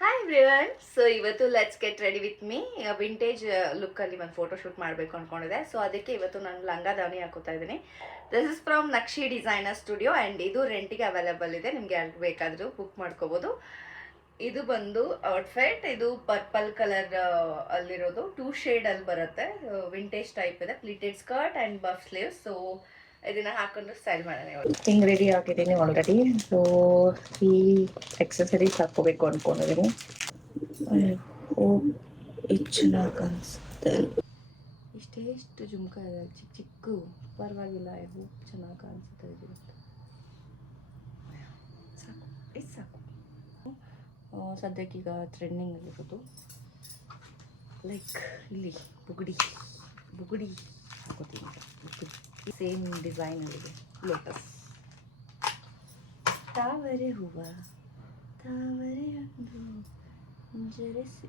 Hi everyone. So ಇವತ್ತು let's get ready with me. Vintage ಲುಕ್ಕಲ್ಲಿ ಒಂದು ಫೋಟೋ ಶೂಟ್ ಮಾಡಬೇಕು ಅಂದ್ಕೊಂಡಿದ್ದೆ. ಸೊ ಅದಕ್ಕೆ ಇವತ್ತು ನಾನು ಲಂಗ ದಾವಣಿ ಹಾಕೋತಾ ಇದ್ದೀನಿ. This is from Naqvi designer studio and ಇದು ರೆಂಟಿಗೆ ಅವೈಲೇಬಲ್ ಇದೆ. ನಿಮಗೆ ಯಾರು ಬೇಕಾದರೂ ಬುಕ್ ಮಾಡ್ಕೋಬೋದು. ಇದು ಬಂದು ಔಟ್ಫಿಟ್. ಇದು ಪರ್ಪಲ್ ಕಲರ್ ಅಲ್ಲಿರೋದು 2 ಶೇಡಲ್ಲಿ ಬರುತ್ತೆ. ವಿಂಟೇಜ್ ಟೈಪ್ ಇದೆ. Pleated skirt and puff sleeves. So ಇದನ್ನ ಹಾಕೊಂಡು ಸ್ಟೈಲ್ ಮಾಡೋಣ ಇವತ್ತು. ಹಿಂಗೆ ರೆಡಿ ಆಗಿದ್ದೀನಿ ಆಲ್ರೆಡಿ. ಸೊ ಈ ಎಕ್ಸಸರೀಸ್ ಹಾಕೋಬೇಕು ಅಂದ್ಕೊಂಡಿದ್ದೀನಿ. ಎಷ್ಟು ಚೆನ್ನಾಗಿ ಕಾಣಿಸುತ್ತೆ. ಇಷ್ಟೇಷ್ಟು ಜುಮ್ಕ ಇದೆ, ಚಿಕ್ಕ ಚಿಕ್ಕ, ಪರವಾಗಿಲ್ಲ. ಇವು ಚೆನ್ನಾಗಿ ಕಾಣಿಸುತ್ತೆ. ಇದು ಸಾಕು, ಇದು ಸಾಕು. ಸದ್ಯಕ್ಕೀಗ ಟ್ರೆಂಡಿಂಗಲ್ಲಿರೋದು ಲೈಕ್ ಇಲ್ಲಿ ಬುಗುಡಿ ಹಾಕೋತೀನಿ. ಸೇಮ್ ಡಿಸೈನಲ್ಲಿದೆ. ಲೋಟಸ್, ತಾವರೆ ಹೂವು, ತಾವರೆ ಒಂದು ಜರೆಸಿ